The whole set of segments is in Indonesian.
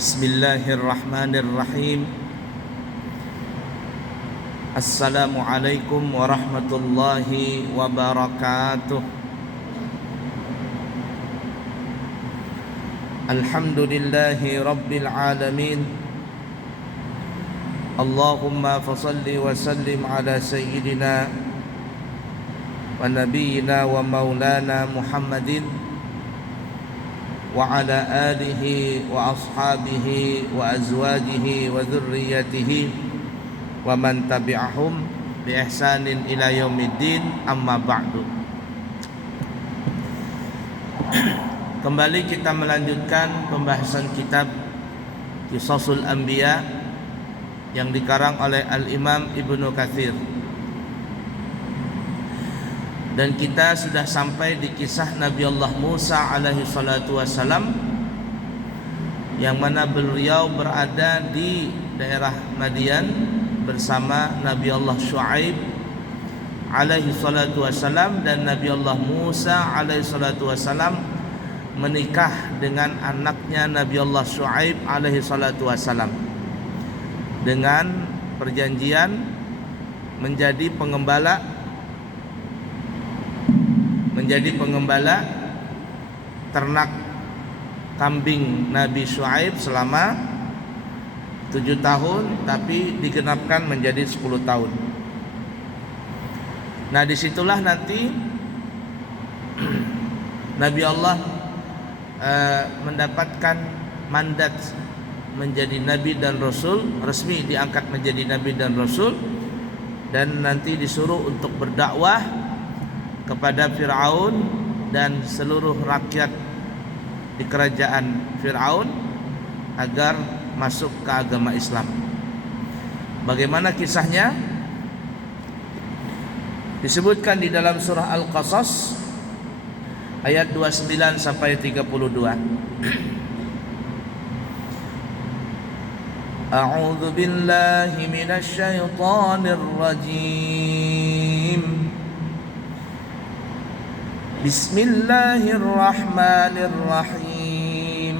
Bismillahirrahmanirrahim. Assalamualaikum warahmatullahi wabarakatuh. Alhamdulillahi rabbil alamin. Allahumma fasalli wa sallim ala sayyidina wa nabiyyina wa maulana Muhammadin wa ala alihi wa ashabihi wa azwajihi wa dhurriyyatihi wa man tabi'ahum bi ihsanin ila yaumiddin, amma ba'du. Kembali kita melanjutkan pembahasan kitab Qisasul Anbiya yang dikarang oleh Al-Imam Ibnu Katsir. Dan kita sudah sampai di kisah Nabi Allah Musa alaihi salatu wassalam, yang mana beliau berada di daerah Madian bersama Nabi Allah Shu'aib alaihi salatu wassalam, dan Nabi Allah Musa alaihi salatu wassalam menikah dengan anaknya Nabi Allah Shu'aib alaihi salatu wassalam dengan perjanjian menjadi pengembala ternak kambing Nabi Shu'aib selama 7 tahun, tapi digenapkan menjadi 10 tahun. Nah, disitulah nanti Nabi Allah mendapatkan mandat menjadi Nabi dan Rasul, resmi diangkat menjadi Nabi dan Rasul, dan nanti disuruh untuk berdakwah kepada Fir'aun dan seluruh rakyat di kerajaan Fir'aun agar masuk ke agama Islam. Bagaimana kisahnya? Disebutkan di dalam surah Al-Qasas ayat 29 sampai 32. A'udzu billahi minasy syaithanir rajim. Bismillahirrahmanirrahim.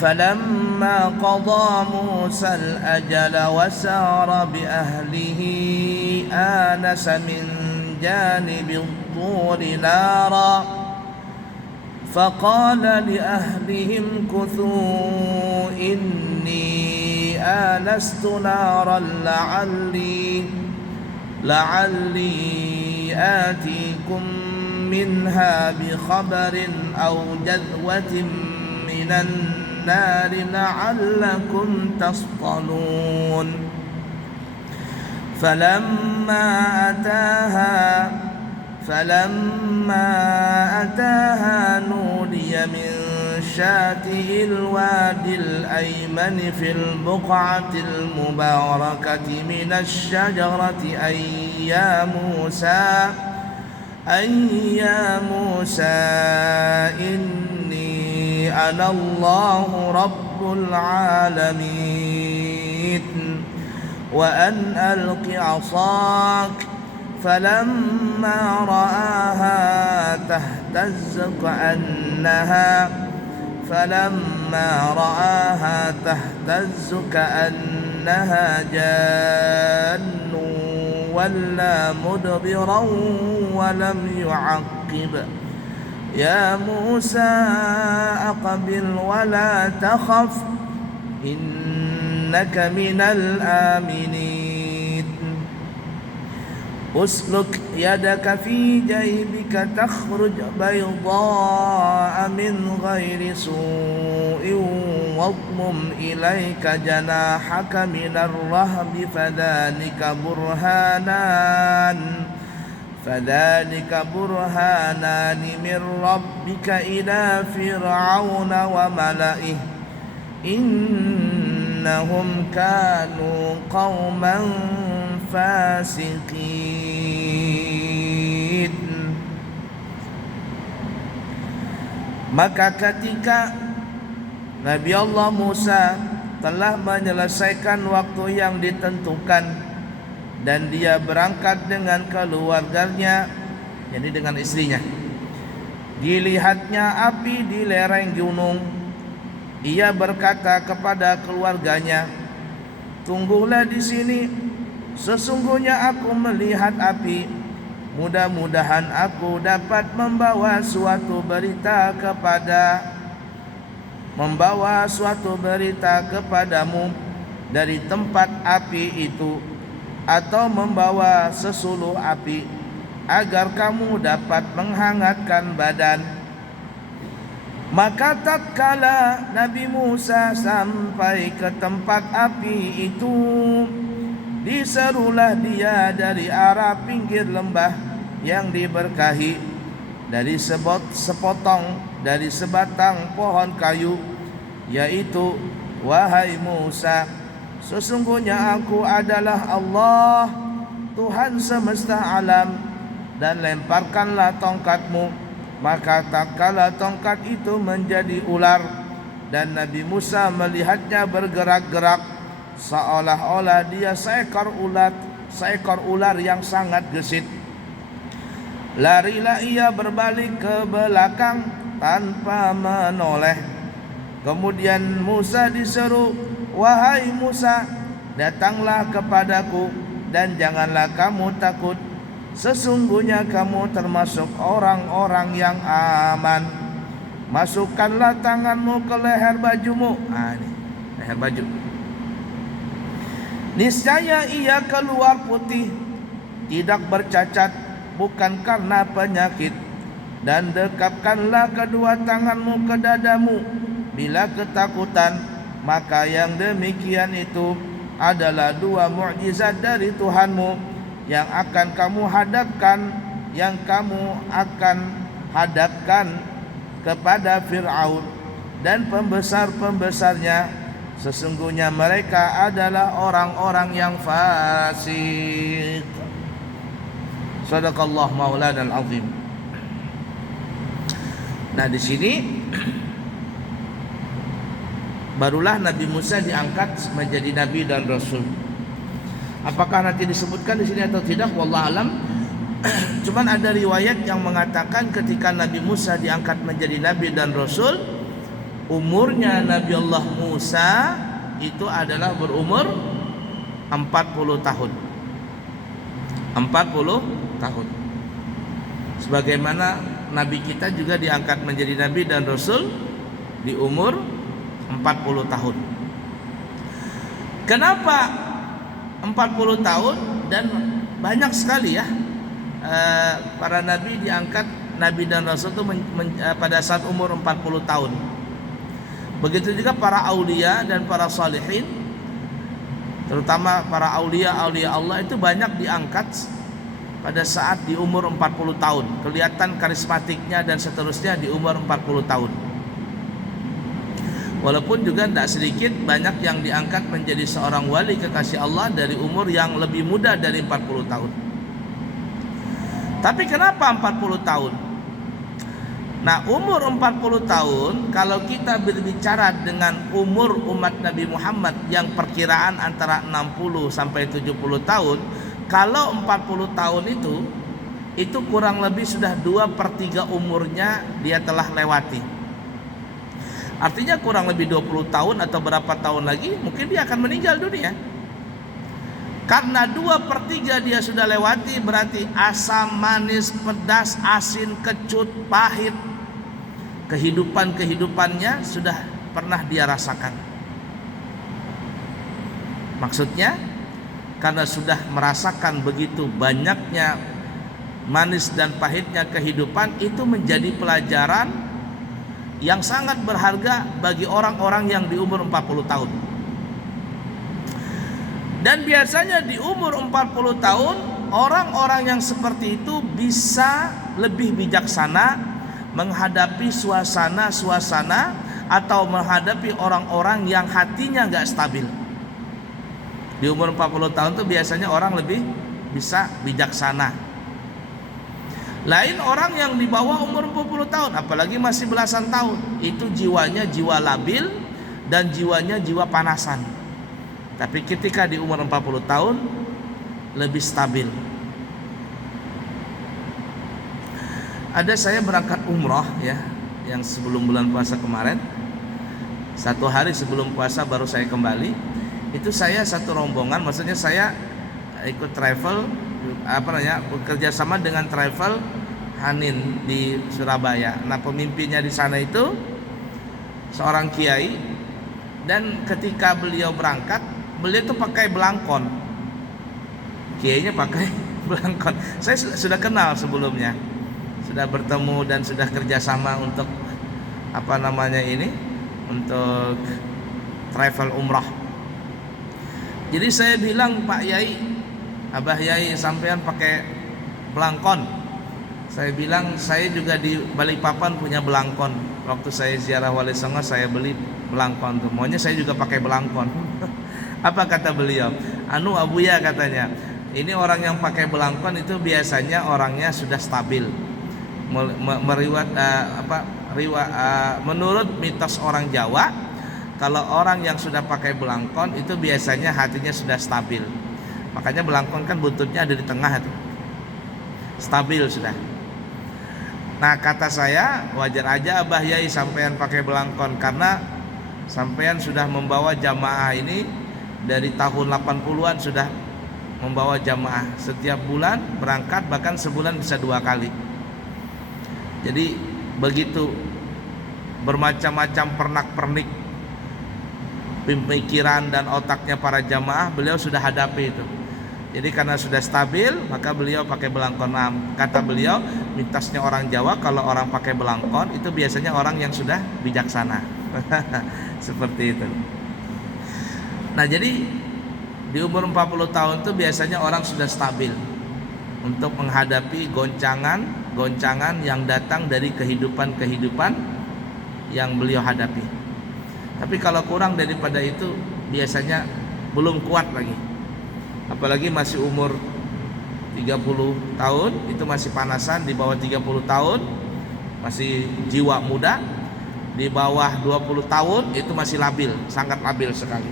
Falamma qada Musa al-ajala wa sara bi ahlihi anasa min janibi at-turi nara faqala li ahlihim kuthu inni anastu naran la'alli آتيكم منها بخبر أو جذوة من النار لعلكم تصطلون فلما أتاها نودي من شاطئ الوادي الأيمن في البقعة المباركة من الشجرة أي يا موسى إني أنا الله رب العالمين وأن ألق عصاك فلما رآها تهتز كأنها جان ولا مدبرا ولم يعقب يا موسى أقبل ولا تخف إنك من الآمنين أسلك يدك في جيبك تخرج بيضاء من غير سوء واضمم إليك جناحك من الرهب فذلك برهانان من ربك إلى فرعون وملئه إنهم كانوا قوما fasiqin. Maka ketika Nabi Allah Musa telah menyelesaikan waktu yang ditentukan dan dia berangkat dengan keluarganya, jadi dengan istrinya, dilihatnya api di lereng gunung ia berkata kepada keluarganya, "Tunggulah di sini, sesungguhnya aku melihat api. Mudah-mudahan aku dapat membawa suatu berita kepadamu dari tempat api itu, atau membawa sesuluh api agar kamu dapat menghangatkan badan." Maka tatkala Nabi Musa sampai ke tempat api itu, diserulah dia dari arah pinggir lembah yang diberkahi, dari sebatang pohon kayu, yaitu, "Wahai Musa, sesungguhnya aku adalah Allah, Tuhan semesta alam, dan lemparkanlah tongkatmu." Maka tatkala tongkat itu menjadi ular, dan Nabi Musa melihatnya bergerak-gerak seolah-olah dia seekor ular yang sangat gesit, larilah ia berbalik ke belakang tanpa menoleh. Kemudian Musa diseru, "Wahai Musa, datanglah kepadaku dan janganlah kamu takut. Sesungguhnya kamu termasuk orang-orang yang aman. Masukkanlah tanganmu ke leher bajumu." Ini leher baju. "Niscaya ia keluar putih, tidak bercacat, bukan karena penyakit. Dan dekapkanlah kedua tanganmu ke dadamu bila ketakutan. Maka yang demikian itu adalah dua mukjizat dari Tuhanmu yang akan kamu hadapkan kepada Fir'aun dan pembesar-pembesarnya. Sesungguhnya mereka adalah orang-orang yang fasik." Shadaqallah Maulana al-Azim. Nah, di sini barulah Nabi Musa diangkat menjadi nabi dan rasul. Apakah nanti disebutkan di sini atau tidak, wallahu alam. Cuman ada riwayat yang mengatakan ketika Nabi Musa diangkat menjadi nabi dan rasul, umurnya Nabi Allah Musa itu adalah berumur 40 tahun. 40 tahun. Sebagaimana nabi kita juga diangkat menjadi nabi dan rasul di umur 40 tahun. Kenapa 40 tahun? Dan banyak sekali ya para nabi diangkat nabi dan rasul itu pada saat umur 40 tahun. Begitu juga para aulia dan para salihin, terutama para aulia Allah itu banyak diangkat pada saat di umur 40 tahun. Kelihatan karismatiknya dan seterusnya di umur 40 tahun. Walaupun juga tidak sedikit banyak yang diangkat menjadi seorang wali kekasih Allah dari umur yang lebih muda dari 40 tahun. Tapi kenapa 40 tahun? Nah, umur 40 tahun, kalau kita berbicara dengan umur umat Nabi Muhammad yang perkiraan antara 60 sampai 70 tahun, kalau 40 tahun itu kurang lebih sudah 2/3 umurnya dia telah lewati. Artinya kurang lebih 20 tahun atau berapa tahun lagi mungkin dia akan meninggal dunia. Karena 2/3 dia sudah lewati, berarti asam, manis, pedas, asin, kecut, pahit, kehidupannya sudah pernah dia rasakan. Maksudnya karena sudah merasakan begitu banyaknya manis dan pahitnya kehidupan, itu menjadi pelajaran yang sangat berharga bagi orang-orang yang di umur 40 tahun. Dan biasanya di umur 40 tahun orang-orang yang seperti itu bisa lebih bijaksana menghadapi suasana atau menghadapi orang-orang yang hatinya gak stabil. Di umur 40 tahun itu biasanya orang lebih bisa bijaksana. Lain orang yang di bawah umur 40 tahun, apalagi masih belasan tahun, itu jiwanya jiwa labil dan jiwanya jiwa panasan. Tapi ketika di umur 40 tahun lebih stabil. Ada saya berangkat umroh ya, yang sebelum bulan puasa kemarin. 1 hari sebelum puasa baru saya kembali. Itu saya satu rombongan, maksudnya saya ikut travel, bekerja sama dengan travel Hanin di Surabaya. Nah, pemimpinnya di sana itu seorang kiai, dan ketika beliau berangkat, beliau itu pakai belangkon. Kiainya pakai belangkon. Saya sudah kenal sebelumnya, sudah bertemu dan sudah kerjasama untuk untuk travel umrah. Jadi saya bilang, Pak Yai, Abah Yai, sampean pakai belangkon. Saya bilang, saya juga di Balikpapan punya belangkon. Waktu saya ziarah Wali Songo, saya beli belangkon tuh. Maunya saya juga pakai belangkon. Apa kata beliau? Anu Abuya, katanya, ini orang yang pakai belangkon itu biasanya orangnya sudah stabil. Menurut mitos orang Jawa, kalau orang yang sudah pakai belangkon itu biasanya hatinya sudah stabil. Makanya belangkon kan buntutnya ada di tengah itu, stabil sudah. Nah, kata saya, wajar aja Abah Yai sampean pakai belangkon, karena sampean sudah membawa jamaah ini dari tahun 80-an, sudah membawa jamaah setiap bulan berangkat, bahkan sebulan bisa 2 kali. Jadi begitu bermacam-macam pernak-pernik pemikiran dan otaknya para jamaah, beliau sudah hadapi itu. Jadi karena sudah stabil, maka beliau pakai belangkon. Kata beliau, mitosnya orang Jawa, kalau orang pakai belangkon itu biasanya orang yang sudah bijaksana. Seperti itu. Nah, jadi di umur 40 tahun itu biasanya orang sudah stabil untuk menghadapi goncangan yang datang dari kehidupan yang beliau hadapi. Tapi kalau kurang daripada itu, biasanya belum kuat lagi. Apalagi masih umur 30 tahun, itu masih panasan. Di bawah 30 tahun masih jiwa muda. Di bawah 20 tahun itu masih labil, sangat labil sekali.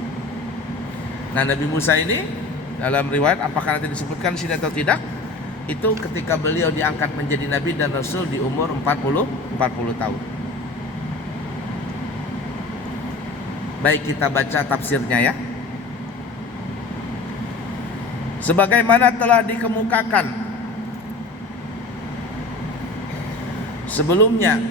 Nah, Nabi Musa ini dalam riwayat, apakah nanti disebutkan di sini atau tidak, itu ketika beliau diangkat menjadi nabi dan rasul di umur 40 tahun. Baik, kita baca tafsirnya ya. Sebagaimana telah dikemukakan sebelumnya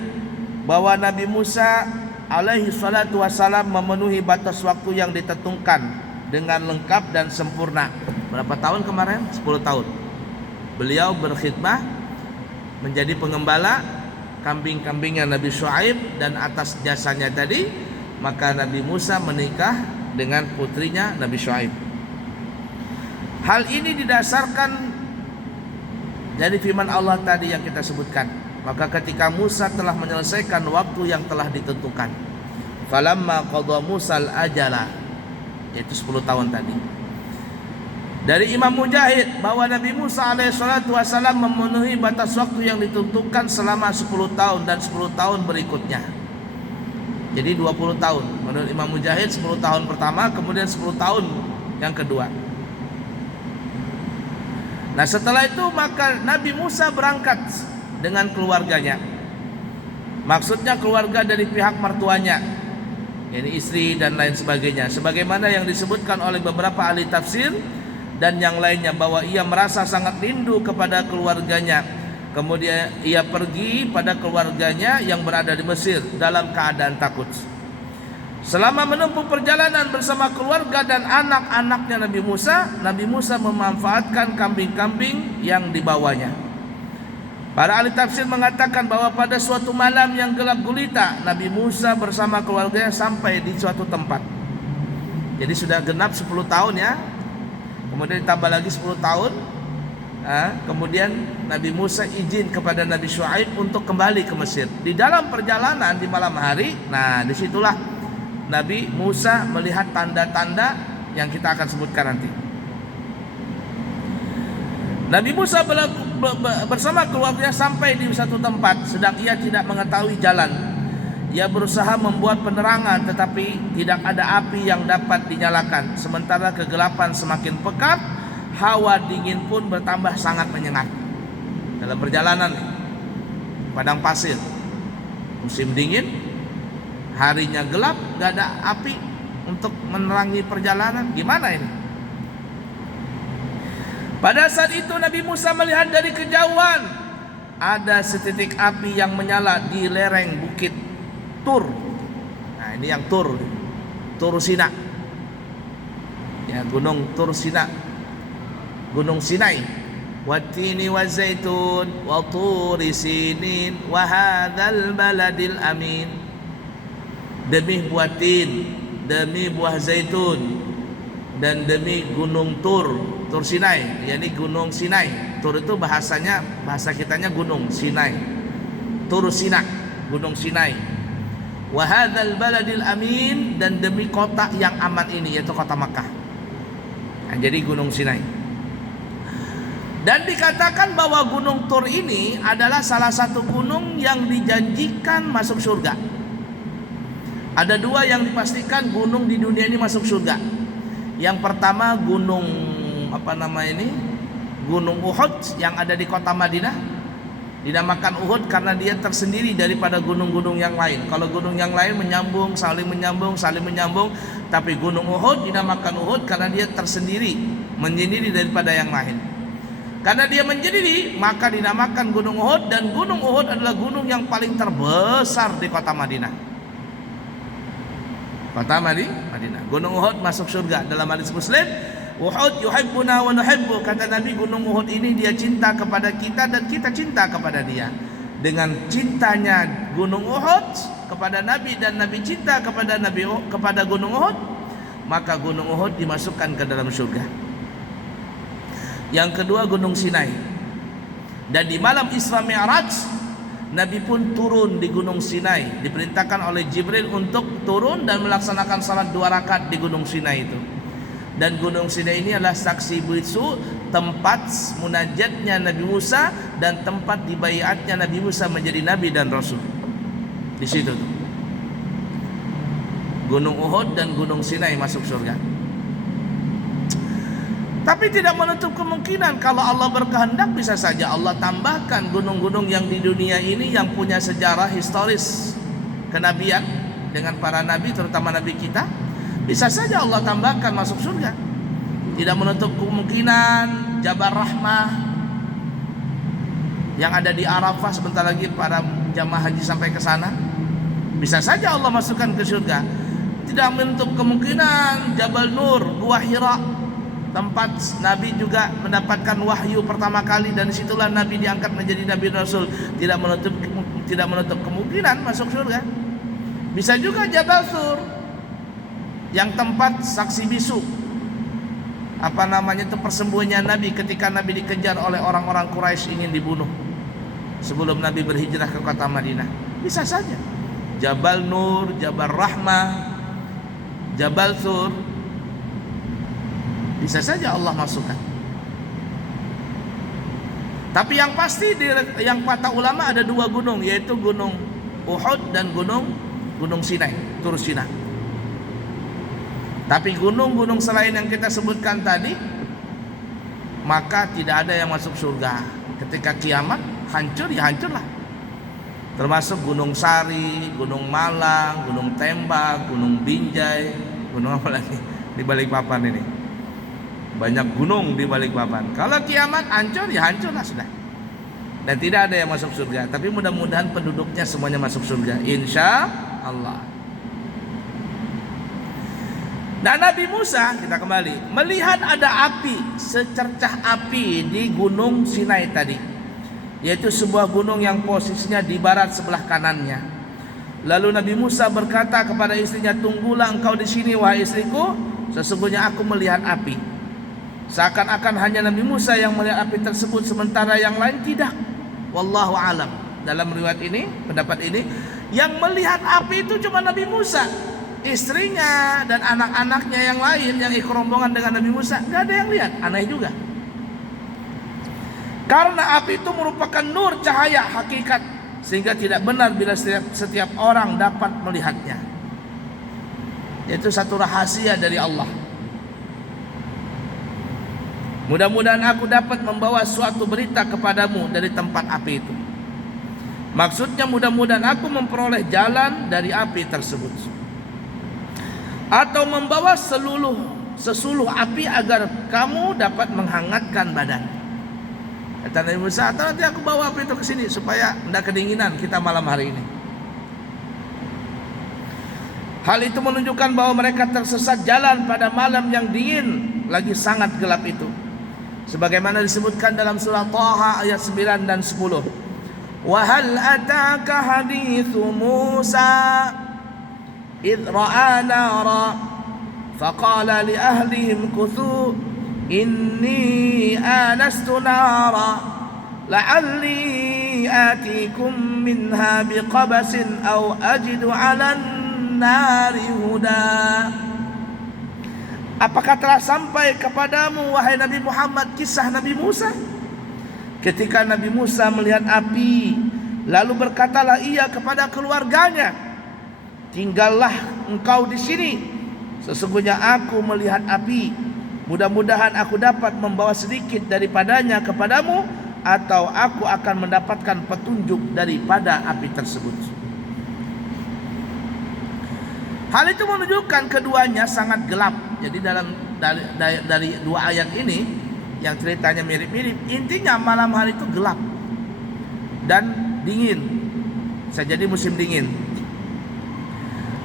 bahwa Nabi Musa alaihi salatu wassalam memenuhi batas waktu yang ditentukan dengan lengkap dan sempurna. Berapa tahun kemarin? 10 tahun. Beliau berkhidmah menjadi pengembala kambing-kambingnya Nabi Syuaib, dan atas jasanya tadi maka Nabi Musa menikah dengan putrinya Nabi Syuaib. Hal ini didasarkan dari firman Allah tadi yang kita sebutkan. Maka ketika Musa telah menyelesaikan waktu yang telah ditentukan, falamma qadha Musal ajala, yaitu 10 tahun tadi. Dari Imam Mujahid bahwa Nabi Musa alaihissalatu wassalam memenuhi batas waktu yang ditentukan selama 10 tahun dan 10 tahun berikutnya. Jadi 20 tahun. Menurut Imam Mujahid 10 tahun pertama, kemudian 10 tahun yang kedua. Nah, setelah itu maka Nabi Musa berangkat dengan keluarganya. Maksudnya keluarga dari pihak mertuanya, yakni istri dan lain sebagainya. Sebagaimana yang disebutkan oleh beberapa ahli tafsir dan yang lainnya, bahwa ia merasa sangat rindu kepada keluarganya. Kemudian ia pergi pada keluarganya yang berada di Mesir dalam keadaan takut. Selama menempuh perjalanan bersama keluarga dan anak-anaknya Nabi Musa memanfaatkan kambing-kambing yang dibawanya. Para ahli tafsir mengatakan bahwa pada suatu malam yang gelap gulita, Nabi Musa bersama keluarganya sampai di suatu tempat. Jadi sudah genap 10 tahun ya. Kemudian ditambah lagi 10 tahun. Kemudian Nabi Musa izin kepada Nabi Syuaib untuk kembali ke Mesir. Di dalam perjalanan di malam hari, nah disitulah Nabi Musa melihat tanda-tanda yang kita akan sebutkan nanti. Nabi Musa bersama keluarganya sampai di satu tempat, sedang ia tidak mengetahui jalan. Ia berusaha membuat penerangan, tetapi tidak ada api yang dapat dinyalakan. Sementara kegelapan semakin pekat, hawa dingin pun bertambah sangat menyengat. Dalam perjalanan padang pasir, musim dingin, harinya gelap, gak ada api untuk menerangi perjalanan. Gimana ini? Pada saat itu Nabi Musa melihat dari kejauhan ada setitik api yang menyala di lereng bukit Tur. Nah, ini yang Tur Sina. Ya, gunung Tur Sina. Gunung Sinai. Wattini wazaitun wa turi sinin wa hadzal baladil amin. Demi buah tin, demi buah zaitun, dan demi gunung Tur Sinai, yakni gunung Sinai. Tur itu bahasa kitanya gunung Sinai. Tur Sina, gunung Sinai. Wa hadzal baladil amin, dan demi kota yang aman ini, yaitu kota Makkah. Nah, jadi gunung Sinai. Dan dikatakan bahwa gunung Tur ini adalah salah satu gunung yang dijanjikan masuk surga. Ada dua yang dipastikan gunung di dunia ini masuk surga. Yang pertama gunung Gunung Uhud yang ada di kota Madinah. Dinamakan Uhud karena dia tersendiri daripada gunung-gunung yang lain. Kalau gunung yang lain saling menyambung, tapi gunung Uhud dinamakan Uhud karena dia menyendiri daripada yang lain. Karena dia menyendiri, maka dinamakan Gunung Uhud, dan Gunung Uhud adalah gunung yang paling terbesar di kota Madinah. Kota Madinah. Gunung Uhud masuk surga. Dalam hadis Muslim, Uhud yuhibbuna wa nuhibbu. Kata Nabi, Gunung Uhud ini dia cinta kepada kita dan kita cinta kepada dia. Dengan cintanya Gunung Uhud kepada Nabi dan Nabi cinta kepada Gunung Uhud, maka Gunung Uhud dimasukkan ke dalam surga. Yang kedua Gunung Sinai. Dan di malam Isra Mi'raj, Nabi pun turun di Gunung Sinai. Diperintahkan oleh Jibril untuk turun dan melaksanakan salat 2 rakaat di Gunung Sinai itu. Dan Gunung Sinai ini adalah saksi bisu, tempat munajatnya Nabi Musa dan tempat dibaiatnya Nabi Musa menjadi Nabi dan Rasul. Di situ tuh. Gunung Uhud dan Gunung Sinai masuk surga. Tapi tidak menutup kemungkinan kalau Allah berkehendak bisa saja Allah tambahkan gunung-gunung yang di dunia ini yang punya sejarah historis kenabian dengan para nabi, terutama nabi kita. Bisa saja Allah tambahkan masuk surga. Tidak menutup kemungkinan Jabal Rahmah yang ada di Arafah, sebentar lagi para jamaah haji sampai ke sana. Bisa saja Allah masukkan ke surga. Tidak menutup kemungkinan Jabal Nur, Gua Hira, tempat Nabi juga mendapatkan wahyu pertama kali, dan disitulah Nabi diangkat menjadi Nabi Rasul. Tidak menutup kemungkinan masuk surga. Bisa juga Jabal Sur, yang tempat saksi bisu, itu persembunyian Nabi ketika Nabi dikejar oleh orang-orang Quraisy ingin dibunuh sebelum Nabi berhijrah ke kota Madinah. Bisa saja Jabal Nur, Jabal Rahmah, Jabal Sur, bisa saja Allah masukkan. Tapi yang pasti yang kata ulama ada 2 gunung, yaitu Gunung Uhud dan Gunung Sinai, Tur Sinai. Tapi gunung-gunung selain yang kita sebutkan tadi, maka tidak ada yang masuk surga. Ketika kiamat hancur, ya hancurlah. Termasuk Gunung Sari, Gunung Malang, Gunung Tembak, Gunung Binjai, gunung apa lagi di Balikpapan ini. Banyak gunung di Balikpapan. Kalau kiamat hancur, ya hancurlah sudah. Dan tidak ada yang masuk surga. Tapi mudah-mudahan penduduknya semuanya masuk surga, insya Allah. Dan Nabi Musa, kita kembali, melihat ada api, secercah api di Gunung Sinai tadi, yaitu sebuah gunung yang posisinya di barat sebelah kanannya. Lalu Nabi Musa berkata kepada istrinya, "Tunggulah engkau di sini, wahai istriku, sesungguhnya aku melihat api." Seakan-akan hanya Nabi Musa yang melihat api tersebut, sementara yang lain tidak. Wallahu alam. Dalam riwayat ini, pendapat ini, yang melihat api itu cuma Nabi Musa. Istrinya dan anak-anaknya yang lain yang ikut rombongan dengan Nabi Musa, gak ada yang lihat. Aneh juga. Karena api itu merupakan nur, cahaya hakikat, sehingga tidak benar bila setiap orang dapat melihatnya. Itu satu rahasia dari Allah. Mudah-mudahan aku dapat membawa suatu berita kepadamu dari tempat api itu. Maksudnya mudah-mudahan aku memperoleh jalan dari api tersebut, atau membawa sesuluh api agar kamu dapat menghangatkan badan. Kata Nabi Musa, atau nanti aku bawa api itu ke sini supaya tidak kedinginan kita malam hari ini. Hal itu menunjukkan bahwa mereka tersesat jalan pada malam yang dingin lagi sangat gelap itu, sebagaimana disebutkan dalam surah Thaha ayat 9 dan 10. Wa hal ataka hadithu Musa idh ra'a nara faqala li ahlihim kuthu inni anastu nara la'alli atikum minha biqabasin aw ajidu 'alan nari huda. Apakah telah sampai kepadamu wahai Nabi Muhammad kisah Nabi Musa ketika Nabi Musa melihat api, lalu berkatalah ia kepada keluarganya, tinggallah engkau di sini, sesungguhnya aku melihat api, mudah-mudahan aku dapat membawa sedikit daripadanya kepadamu, atau aku akan mendapatkan petunjuk daripada api tersebut. Hal itu menunjukkan keduanya sangat gelap. Jadi dari dua ayat ini yang ceritanya mirip-mirip, intinya malam hari itu gelap dan dingin. Bisa jadi musim dingin.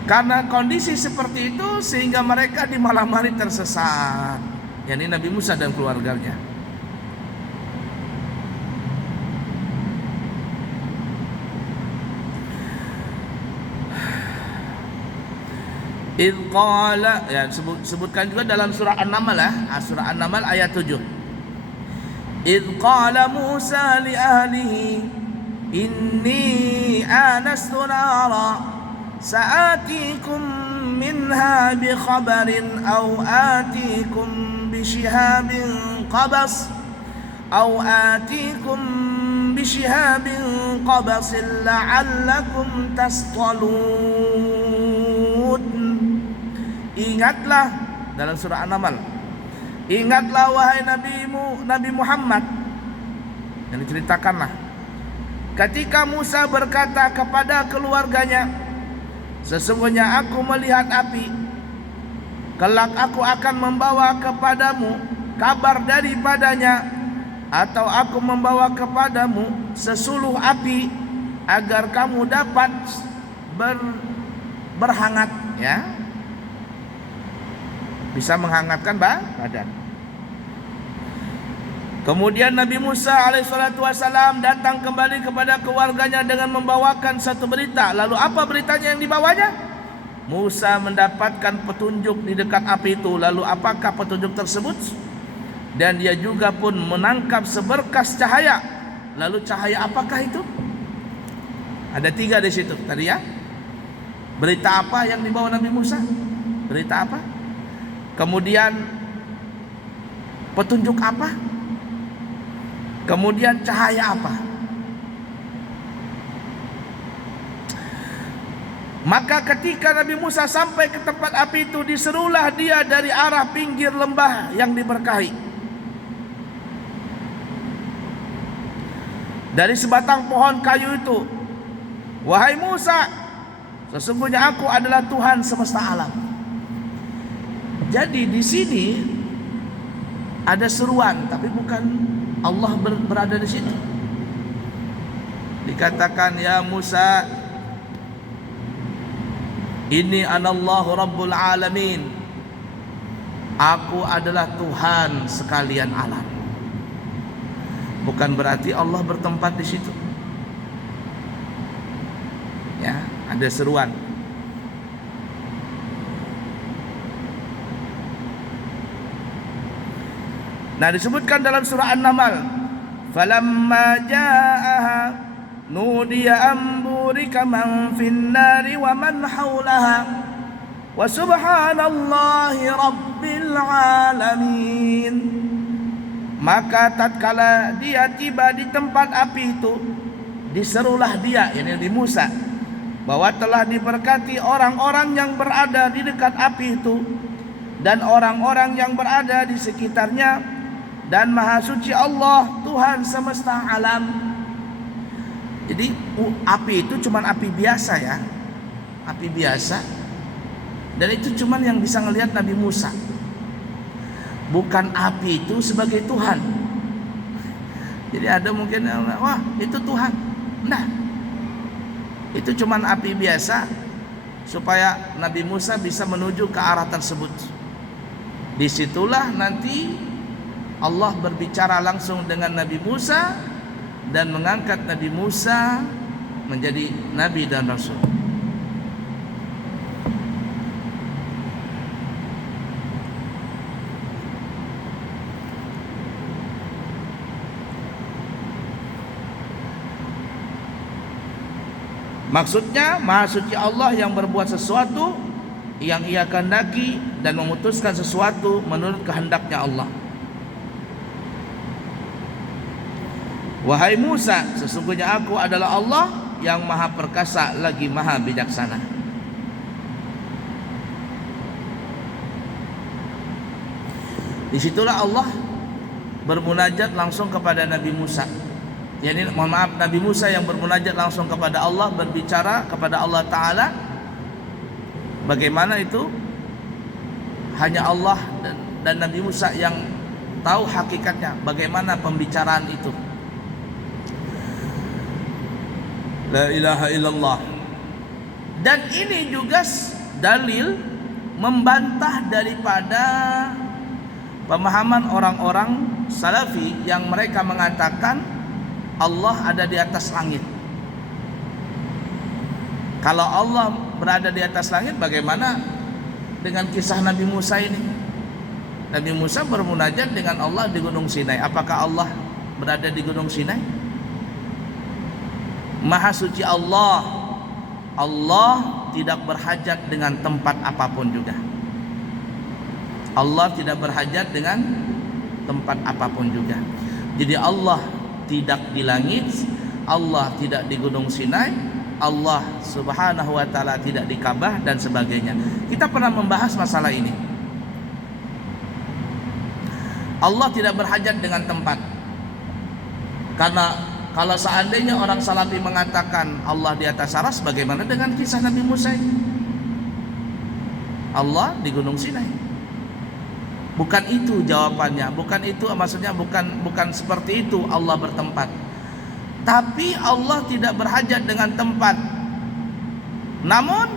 Karena kondisi seperti itu sehingga mereka di malam hari tersesat, yakni Nabi Musa dan keluarganya. Idh qala, ya sebutkan juga dalam surah An-Naml surah An-Naml ayat 7. Idh qala Musa li ahlihi inni anastu nara sa'atikum minha bi khabarin aw atikum bi shihabin qabas la'allakum tastalun. Ingatlah, dalam surah An-Naml, ingatlah wahai Nabi Muhammad, yang diceritakanlah ketika Musa berkata kepada keluarganya, sesungguhnya aku melihat api, kelak aku akan membawa kepadamu kabar daripadanya, atau aku membawa kepadamu sesuluh api agar kamu dapat berhangat, ya, bisa menghangatkan badan. Kemudian Nabi Musa alaihissalatu wassalam datang kembali kepada keluarganya dengan membawakan satu berita. Lalu apa beritanya yang dibawanya? Musa mendapatkan petunjuk di dekat api itu. Lalu apakah petunjuk tersebut? Dan dia juga pun menangkap seberkas cahaya. Lalu cahaya apakah itu? Ada 3 di situ tadi, ya. Berita apa yang dibawa Nabi Musa? Berita apa? Kemudian petunjuk apa? Kemudian cahaya apa? Maka ketika Nabi Musa sampai ke tempat api itu, diserulah dia dari arah pinggir lembah yang diberkahi. Dari sebatang pohon kayu itu, wahai Musa, sesungguhnya aku adalah Tuhan semesta alam. Jadi di sini ada seruan, tapi bukan Allah berada di situ. Dikatakan, ya Musa, ini anallahu rabbul alamin. Aku adalah Tuhan sekalian alam. Bukan berarti Allah bertempat di situ. Ya, ada seruan. Nah, disebutkan dalam surah An-Naml, falamma ja'aha nudiya amburika man fin nari wa man haulaha wa subhanallahi rabbil alamin. Maka tatkala dia tiba di tempat api itu, diserulah dia, yakni Nabi Musa, bahwa telah diberkati orang-orang yang berada di dekat api itu dan orang-orang yang berada di sekitarnya, dan maha suci Allah Tuhan semesta alam. Jadi api itu cuman api biasa ya, api biasa. Dan itu cuman yang bisa ngelihat Nabi Musa. Bukan api itu sebagai Tuhan. Jadi ada mungkin wah itu Tuhan. Nah, itu cuman api biasa supaya Nabi Musa bisa menuju ke arah tersebut. Disitulah nanti Allah berbicara langsung dengan Nabi Musa dan mengangkat Nabi Musa menjadi Nabi dan Rasul. Maksudnya Maha Suci Allah yang berbuat sesuatu yang Ia kehendaki dan memutuskan sesuatu menurut kehendaknya Allah. Wahai Musa, sesungguhnya aku adalah Allah yang Maha Perkasa lagi Maha Bijaksana. Disitulah Allah bermunajat langsung kepada Nabi Musa. Jadi mohon maaf, Nabi Musa yang bermunajat langsung kepada Allah, berbicara kepada Allah Ta'ala. Bagaimana itu? Hanya Allah dan Nabi Musa yang tahu hakikatnya, bagaimana pembicaraan itu. La ilaha illallah. Dan ini juga dalil membantah daripada pemahaman orang-orang Salafi yang mereka mengatakan Allah ada di atas langit. Kalau Allah berada di atas langit, bagaimana dengan kisah Nabi Musa ini? Nabi Musa bermunajat dengan Allah di Gunung Sinai. Apakah Allah berada di Gunung Sinai? Maha suci Allah. Allah tidak berhajat dengan tempat apapun juga. Allah tidak berhajat dengan tempat apapun juga. Jadi Allah tidak di langit, Allah tidak di Gunung Sinai, Allah Subhanahu wa Ta'ala tidak di Ka'bah dan sebagainya. Kita pernah membahas masalah ini. Allah tidak berhajat dengan tempat. Karena kalau seandainya orang Salafi mengatakan Allah di atas aras, bagaimana dengan kisah Nabi Musa ini? Allah di Gunung Sinai. Bukan itu jawabannya, bukan itu maksudnya, bukan seperti itu Allah bertempat. Tapi Allah tidak berhajat dengan tempat. Namun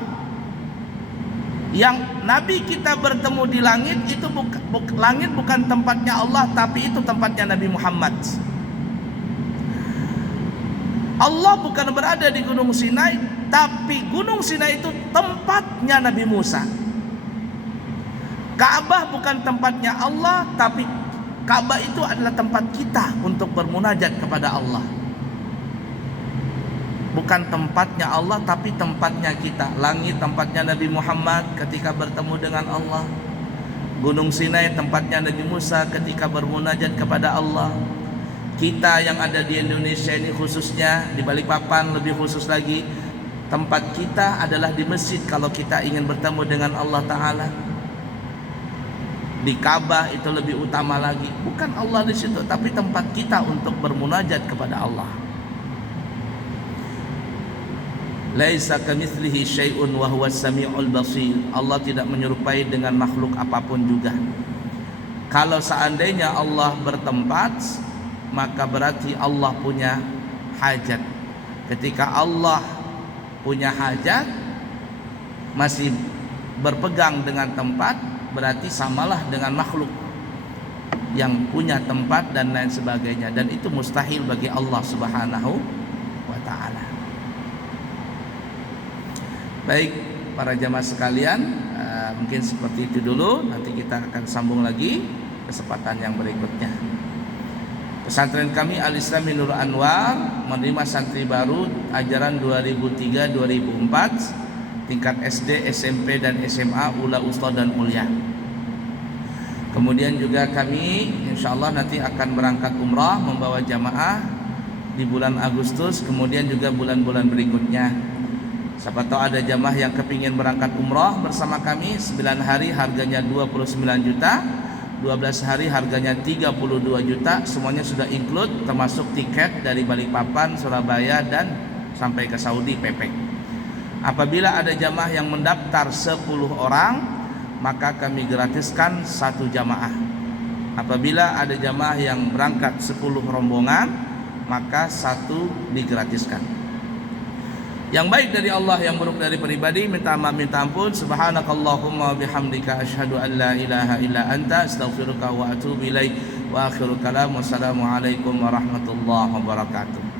yang Nabi kita bertemu di langit itu langit bukan tempatnya Allah, tapi itu tempatnya Nabi Muhammad. Allah bukan berada di Gunung Sinai, tapi Gunung Sinai itu tempatnya Nabi Musa. Ka'bah bukan tempatnya Allah, tapi Ka'bah itu adalah tempat kita untuk bermunajat kepada Allah. Bukan tempatnya Allah, tapi tempatnya kita. Langit tempatnya Nabi Muhammad ketika bertemu dengan Allah. Gunung Sinai tempatnya Nabi Musa ketika bermunajat kepada Allah. Kita yang ada di Indonesia ini khususnya, di Balikpapan lebih khusus lagi, tempat kita adalah di masjid kalau kita ingin bertemu dengan Allah Ta'ala. Di Ka'bah itu lebih utama lagi. Bukan Allah di situ, tapi tempat kita untuk bermunajat kepada Allah. Laisa kamitslihi syai'un wa huwas samiul basir. Allah tidak menyerupai dengan makhluk apapun juga. Kalau seandainya Allah bertempat, maka berarti Allah punya hajat. Ketika Allah punya hajat, masih berpegang dengan tempat, berarti samalah dengan makhluk yang punya tempat dan lain sebagainya, dan itu mustahil bagi Allah Subhanahu wa Ta'ala. Baik para jamaah sekalian, mungkin seperti itu dulu. Nanti kita akan sambung lagi kesempatan yang berikutnya. Pesantren kami Al-Islam Nur Anwar menerima santri baru ajaran 2003-2004 tingkat SD, SMP dan SMA, ula, ustadz dan mulia. Kemudian juga kami insyaallah nanti akan berangkat umrah membawa jamaah di bulan Agustus, kemudian juga bulan-bulan berikutnya. Siapa tahu ada jamaah yang kepingin berangkat umrah bersama kami 9 hari, harganya 29 juta, 12 hari harganya 32 juta, semuanya sudah include termasuk tiket dari Balikpapan, Surabaya dan sampai ke Saudi PP. Apabila ada jamaah yang mendaftar 10 orang, maka kami gratiskan 1 jamaah. Apabila ada jamaah yang berangkat 10 rombongan, maka 1 digratiskan. Yang baik dari Allah, yang buruk dari pribadi, minta maaf minta ampun. Subhanakallahumma bihamdika asyhadu an la ilaha illa anta astaghfiruka wa atubu ilaik. Wa akhiru kalam, wassalamu alaikum warahmatullahi wabarakatuh.